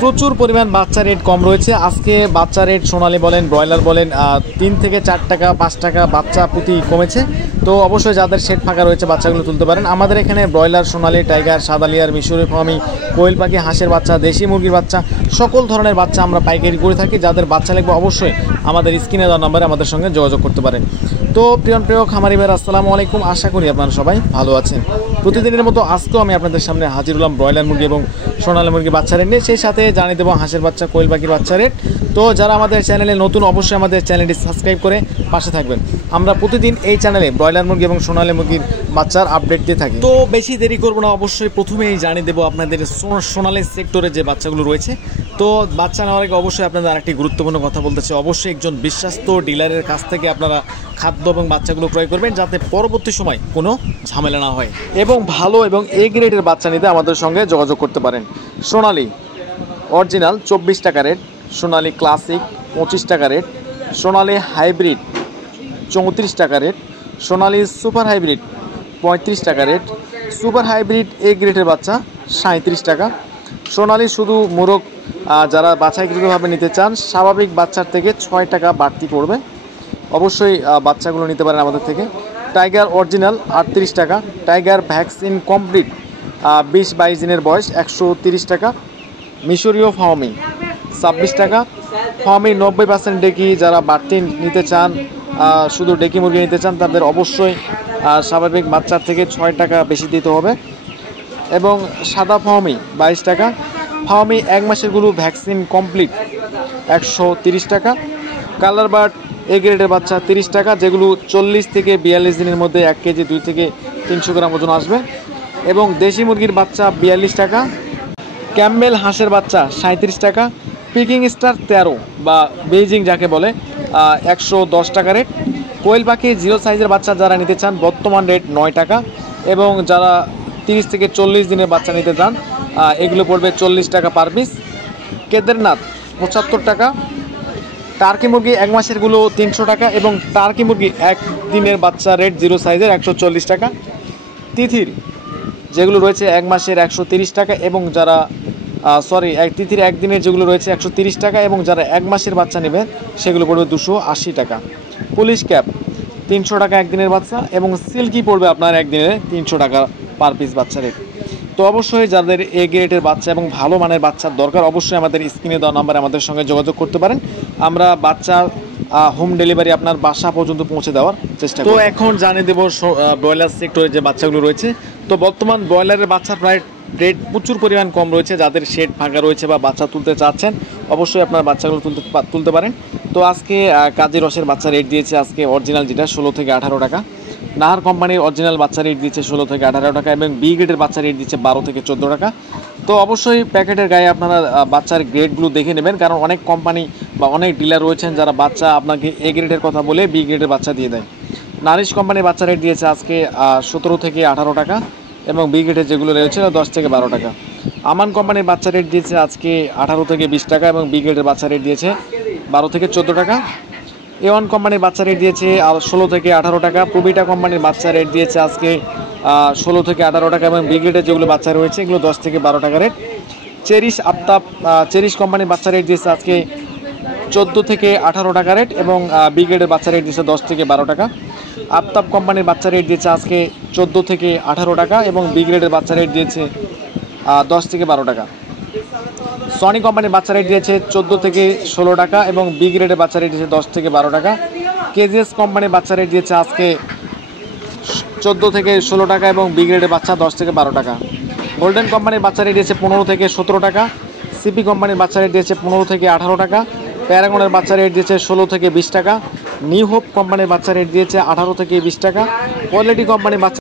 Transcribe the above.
প্রচুর পরিমাণ বাচ্চা রেট কম রয়েছে আজকে। বাচ্চা রেট সোনালী বলেন ব্রয়লার বলেন 3 থেকে 4 টাকা 5 টাকা বাচ্চা প্রতি কমেছে। তো অবশ্যই যাদের শেড ফাঁকা রয়েছে বাচ্চাগুলো তুলতে পারেন। আমাদের এখানে ব্রয়লার, সোনালী, টাইগার, সাদা লেয়ার, মিশরি ফার্মি, কোয়েল পাখি, হাঁসের বাচ্চা, দেশি মুরগির বাচ্চা, সকল ধরনের বাচ্চা আমরা পাইকারি করে থাকি। যাদের বাচ্চা লাগবে অবশ্যই আমাদের স্ক্রিনে দেওয়া নম্বরে আমাদের সঙ্গে যোগাযোগ করতে পারেন। তো প্রিয় খামারি ভাইরা, আসসালামু আলাইকুম। আশা করি আপনারা সবাই ভালো আছেন। প্রতিদিনের মতো আজকেও আমি আপনাদের সামনে হাজির হলাম ব্রয়লার মুরগি এবং সোনালী মুরগি বাচ্চা রেট নিয়ে। সেই সাথে জানিয়ে দেবো হাঁসের বাচ্চা, কোয়েল পাখির বাচ্চা রেট। তো যারা আমাদের চ্যানেলে নতুন অবশ্যই আমাদের চ্যানেলটি সাবস্ক্রাইব করে পাশে থাকবেন। আমরা প্রতিদিন এই চ্যানেলে ব্রয়লার মুরগি এবং সোনালী মুরগির বাচ্চার আপডেট দিয়ে থাকি। তো বেশি দেরি করবো না, অবশ্যই প্রথমেই জানিয়ে দেবো আপনাদের সোনালী সেক্টরে যে বাচ্চাগুলো রয়েছে। তো বাচ্চা নেওয়ার আগে অবশ্যই আপনাদের আরেকটি গুরুত্বপূর্ণ কথা বলতে চাই, অবশ্যই একজন বিশ্বস্ত ডিলারের কাছ থেকে আপনারা খাদ্য এবং বাচ্চাগুলো ক্রয় করবেন, যাতে পরবর্তী সময় কোনো ঝামেলা না হয়। এবং ভালো এবং এ গ্রেডের বাচ্চা নিতে আমাদের সঙ্গে যোগাযোগ করতে পারেন। সোনালী অরিজিনাল 24 টাকা রেট, সোনালী ক্লাসিক 25 টাকা রেট, সোনালী হাইব্রিড 34 টাকা রেট, সোনালী সুপার হাইব্রিড 35 টাকা রেট, সুপার হাইব্রিড এ গ্রেডের বাচ্চা 37 টাকা। সোনালী শুধু মোরগ যারা বাছাইকৃতভাবে নিতে চান স্বাভাবিক বাচ্চার থেকে 6 টাকা বাড়তি পড়বে, অবশ্যই বাচ্চাগুলো নিতে পারেন আমাদের থেকে। টাইগার অরিজিনাল 38 টাকা, টাইগার ভ্যাকসিন কমপ্লিট 20-22 দিনের বয়স 130 টাকা, মিশরীয় ফার্মি 26 টাকা, ফার্মি 90% ডেকি যারা বাড়তি নিতে চান, শুধু ডেকি মুরগি নিতে চান তাদের অবশ্যই স্বাভাবিক বাচ্চার থেকে 6 টাকা বেশি দিতে হবে। এবং সাদা ফার্মি 22 টাকা, ফার্মি 1 মাসেরগুলো ভ্যাকসিন কমপ্লিট 130 টাকা, কালার বার্ড এ গ্রেডের বাচ্চা 30 টাকা, যেগুলো 40 থেকে 42 দিনের মধ্যে 1 কেজি 2 থেকে 300 গ্রাম ওজন আসবে। এবং দেশি মুরগির বাচ্চা 42 টাকা, ক্যাম্বেল হাঁসের বাচ্চা 37 টাকা, পিকিং স্টার 13 বা বেইজিং যাকে বলে 110 টাকা রেট। কোয়েল পাখি 0 সাইজের বাচ্চা যারা নিতে চান বর্তমান রেট 9 টাকা। এবং যারা 30 থেকে 40 দিনের বাচ্চা নিতে চান এগুলো পড়বে 40 টাকা পার পিস। কেদারনাথ 75 টাকা, টার্কি মুরগি 1 মাসেরগুলো 300 টাকা এবং টার্কি মুরগি 1 দিনের বাচ্চা রেট 0 সাইজের 140 টাকা। তিথির যেগুলো রয়েছে 1 মাসের 130 টাকা এবং যারা তিথির 1 দিনের যেগুলো রয়েছে 130 টাকা এবং যারা 1 মাসের বাচ্চা নেবেন সেগুলো পড়বে 280 টাকা। পুলিশ ক্যাপ 300 টাকা 1 দিনের বাচ্চা এবং সিল্কি পড়বে আপনার 1 দিনে 300 টাকা পার পিস বাচ্চা রেট। তো অবশ্যই যাদের এ গ্রেডের বাচ্চা এবং ভালো মানের বাচ্চার দরকার অবশ্যই আমাদের স্ক্রিনে দেওয়া নাম্বারে আমাদের সঙ্গে যোগাযোগ করতে পারেন। আমরা বাচ্চা হোম ডেলিভারি আপনার বাসা পর্যন্ত পৌঁছে দেওয়ার চেষ্টা করব। তো এখন জানিয়ে দেবো ব্রয়লার সেক্টরে যে বাচ্চাগুলো রয়েছে। তো বর্তমান ব্রয়লারের বাচ্চার প্রায় রেট প্রচুর পরিমাণ কম রয়েছে। যাদের শেড ফাঁকা রয়েছে বা বাচ্চা তুলতে চাচ্ছেন অবশ্যই আপনার বাচ্চাগুলো তুলতে পারেন। তো আজকে কাজী রসের বাচ্চা রেট দিয়েছে আজকে অরিজিনাল যেটা 16 থেকে 18 টাকা, নাহার কোম্পানির অরিজিনাল বাচ্চা রেট দিচ্ছে 16 থেকে 18 টাকা এবং বি গ্রেডের বাচ্চা রেট দিচ্ছে 12 থেকে 14 টাকা। তো অবশ্যই প্যাকেটের গায়ে আপনারা বাচ্চার গ্রেডগুলো দেখে নেবেন, কারণ অনেক কোম্পানি বা অনেক ডিলার রয়েছেন যারা বাচ্চা আপনাকে এ গ্রেডের কথা বলে বি গ্রেডের বাচ্চা দিয়ে দেয়। নারিশ কোম্পানির বাচ্চা রেট দিয়েছে আজকে 17 থেকে 18 টাকা এবং বি গ্রেডের যেগুলো রয়েছে 10 থেকে 12 টাকা। আমান কোম্পানির বাচ্চা রেট দিয়েছে আজকে 18 থেকে 20 টাকা এবং বি গ্রেডের বাচ্চা রেট দিয়েছে 12 থেকে 14 টাকা। A1 কোম্পানির বাচ্চা রেট দিয়েছে 16 থেকে 18 টাকা। প্রবিটা কোম্পানির বাচ্চা রেট দিয়েছে আজকে 16 থেকে 18 টাকা এবং বি গ্রেডের যেগুলো বাচ্চা রয়েছে এগুলো 10 থেকে 12 টাকা রেট। চেরিশ কোম্পানির বাচ্চা রেট দিয়েছে আজকে 14 থেকে 18 টাকা রেট এবং বি গ্রেডের বাচ্চা রেট দিয়েছে 10 থেকে 12 টাকা। আফতাব কোম্পানির বাচ্চা রেট দিয়েছে আজকে 14 থেকে 18 টাকা এবং বি গ্রেডের বাচ্চা রেট দিয়েছে 10 থেকে 12 টাকা। সনি কোম্পানির বাচ্চা রেট দিয়েছে 14 থেকে 16 টাকা এবং বি গ্রেডের বাচ্চা রেট দিয়েছে 10 থেকে 12 টাকা। কেজিএস কোম্পানির বাচ্চা রেট দিয়েছে আজকে 14 থেকে 16 টাকা এবং বি গ্রেডের বাচ্চা 10 থেকে 12 টাকা। গোল্ডেন কোম্পানির বাচ্চা রেট দিয়েছে 15 থেকে 17 টাকা। সিপি কোম্পানির বাচ্চা রেট দিয়েছে 15 থেকে 18 টাকা। প্যারাগনের বাচ্চা রেট দিয়েছে 16 থেকে 20 টাকা। নিউ হোপ কোম্পানির বাচ্চা রেট দিয়েছে 18 থেকে 20 টাকা। কোয়ালিটি কোম্পানির বাচ্চা